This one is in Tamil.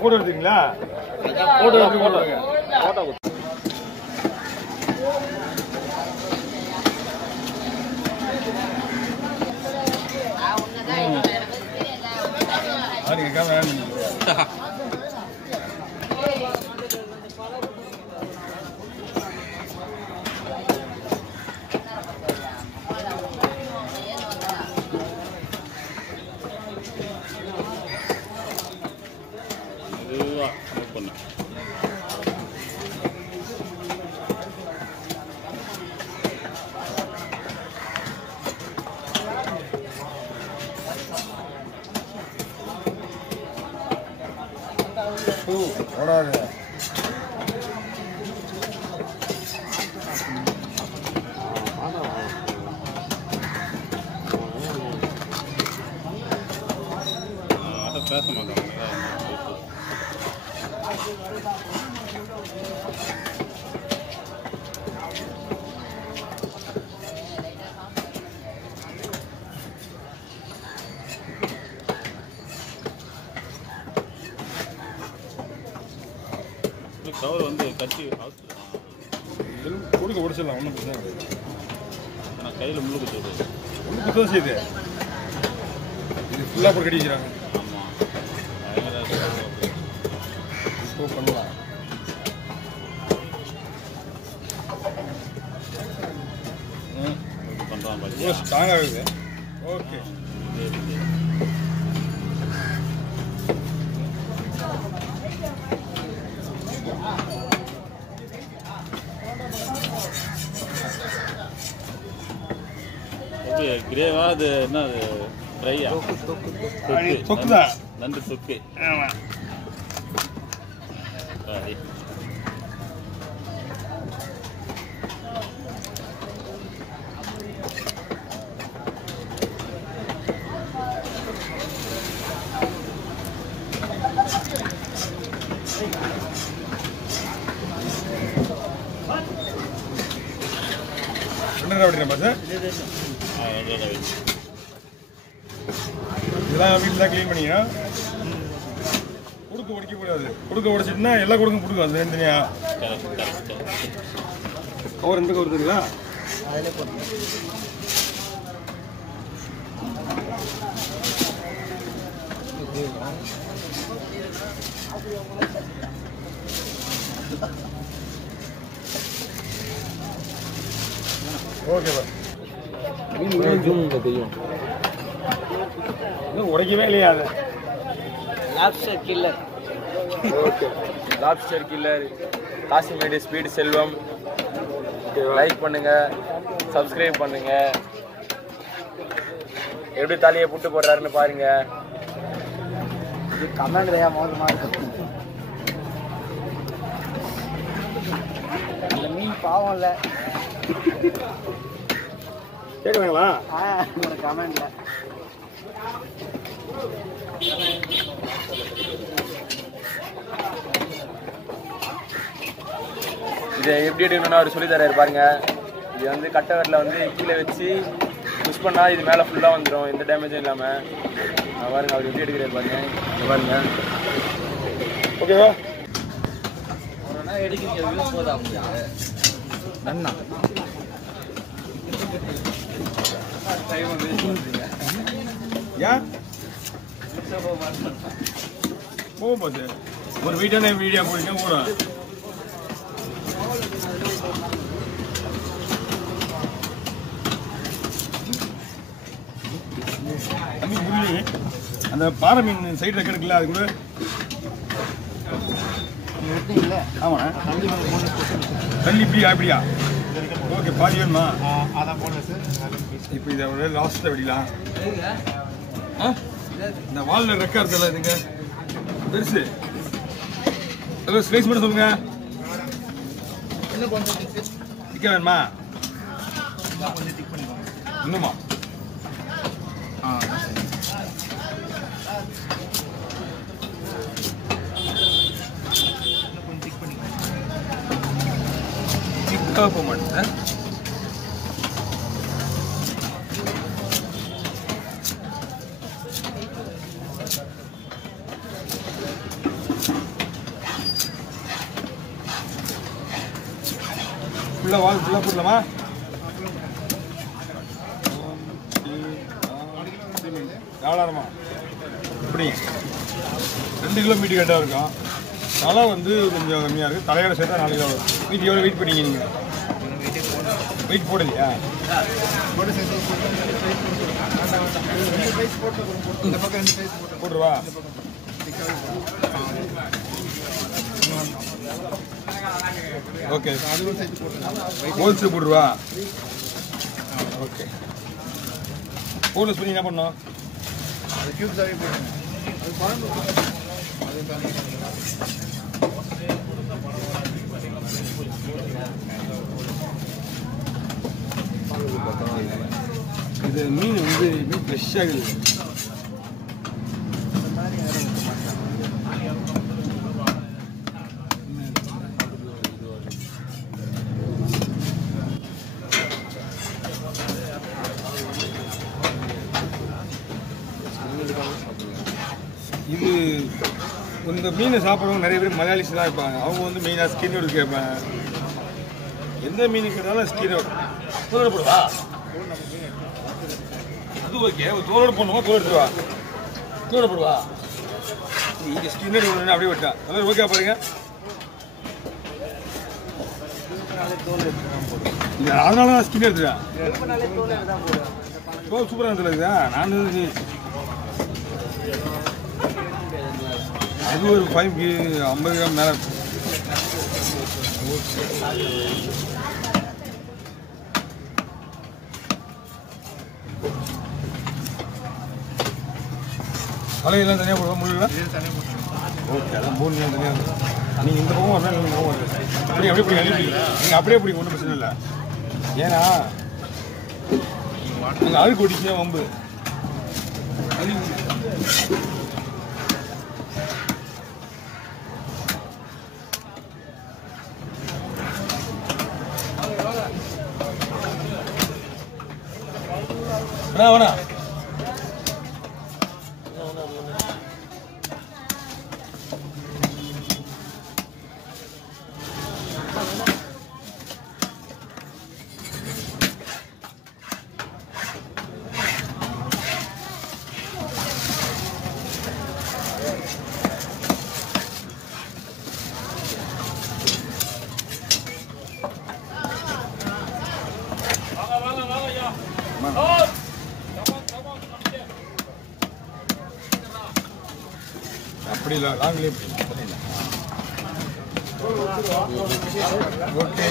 போட்டோ எடுத்தீங்களா? கவர் வந்து கட்டி கொடுக்க உடச்சிடலாம், ஒன்றும் பிரச்சனை கிடையாது. நான் கையில் முள்ளு குத்துது, முள்ளு குத்தான் செய்யுது. இது ஃபுல்லாக போட்டு கட்டி வச்சுறாங்க. ஆமாம், இப்போ பண்ணலாம். பண்ணுறான் பாருங்க, ஸ்ட்ராங்காக இருக்குது. ஓகே, கிரேவா அது என்ன ஃப்ரையா? தொக்கு தான், நண்டு தொக்கு. ஆமாம். இதெல்லாம் வீட்டில் க்ளீன் பண்ணிங்க. குடுக்க உடைக்க கூடாது. குடுக்க உடைச்சிட்டுனா எல்லா குடுக்கும் கொடுக்கும். அது தனியா கவர் எந்த கவர் இருக்குங்களா? அதிலே போட்டு ஓகேப்பா. இன்னும் உடைக்கவே இல்லையா? அது lobster killer. Okay, lobster killer Kasimedu speed Selvam. Like பண்ணுங்க, சப்ஸ்கிரைப் பண்ணுங்க. எப்படி தலையை புட்டு போடுறாருன்னு பாருங்க. இது கமெண்ட் தான் மோசமாக இருக்கு. அந்த மீன் பாவம் இல்லை கேட்குறாங்களா? ஒரு கமெண்ட்ல இதை எப்படி எடுக்கணும்னு அவர் சொல்லி தராரு பாருங்க. இது வந்து கட்டவரில் வந்து கீழே வச்சு புஷ் பண்ணால் இது மேலே ஃபுல்லாக வந்துடும், எந்த டேமேஜும் இல்லாமல். பாருங்க அவர் எப்படி எடுக்கிறாரு பாருங்க. இங்கே பாருங்க. ஓகேவா? எடுக்கிறீங்க போதா நன்னா ஏன் போகும்போது ஒரு வீட்டான வீடியோ போயிட்டு கூட அந்த பாறை மீன் சைடில் கிடக்குல அது கூட இல்லை. ஆமாண்ணா, தள்ளி இப்படியா இப்படியா? ஓகே, பாதி வேணுமா? அதான் போனேன் சார். இப்போ இதை விட லாஸ்ட்டில் வெடிக்கலாம். இந்த வாலில் ரெக்கா இருக்குல்ல, இதுங்க பெருசு. ஸ்லைஸ் மட்டும் சொல்லுங்க. இன்னும் கொஞ்சம் திக்க வேணுமா? கொஞ்சம் திக் பண்ணிக்கோங்க. இன்னுமா? கொஞ்சம் திக் பண்ணிக்கோங்க. திக்காக போக மாட்டேன். ஃபுல்லாக வாங்க ஃபுல்லாக போடலாமா? தாராளமா இப்படி 2 கிலோ மீட்டு கட்டாக இருக்கும். தலை வந்து கொஞ்சம் கம்மியாக இருக்குது. தலையோட சேர்த்தா 4 கிலோ வரும். மீட்டு எவ்வளோ வெயிட் பண்ணீங்க நீங்கள்? வெயிட் போடலையா? இந்த பக்கம் 2 சைஸ் போட்டு போட்டுருவா. ஓகே அது ஒரு சைஸ் போட்டு ஹோல்சேல் போட்டுருவா. ஓகே போனஸ் பண்ணி என்ன பண்ணோம்? அது கியூப்ஸாகவே போட்டுருங்க. அது குழம்பு அது தனி. இது மீன் வந்து மீன் ஃப்ரெஷ்ஷாக இருக்குது. இது இந்த மீனை சாப்பிட்றவங்க நிறைய பேர் மலையாளிஸ் தான் இருப்பாங்க. அவங்க வந்து மெயினாக ஸ்கின்னோடு கேட்பேன். எந்த மீன் கேட்டாலும் ஸ்கின்னோடு தோலோடு போடுவா. அது ஓகே, தோலோடு போடணுமா? தோல் எடுத்துவா, தோலோடு போடுவா. இங்கே ஸ்கின்னோடு விடணும் அப்படியே விட்டா. அதாவது ஓகே பாருங்க. அதனால தான் ஸ்கின் எடுத்துட்டேன். தோல் சூப்பராக இடத்துல இருக்குதா? நான் அது ஒரு 50 கிராம் மேலே. தலையெல்லாம் தனியாக போடுவோம், முழுலாம் ஓகே. அதான் போன்லாம் தனியாக நீங்கள் இந்த பக்கம் வரணும், இந்த பக்கம் வரணும். அப்படி அப்படியே பிடிங்க, நீங்கள் அப்படியே பிடிங்க, ஒன்றும் பிரச்சனை இல்லை. ஏன்னா அங்கே அழுக்கு ஒட்டிச்சுன்னா வம்பு. வேணா அப்படி இல்லை, நாங்களே ஓகே.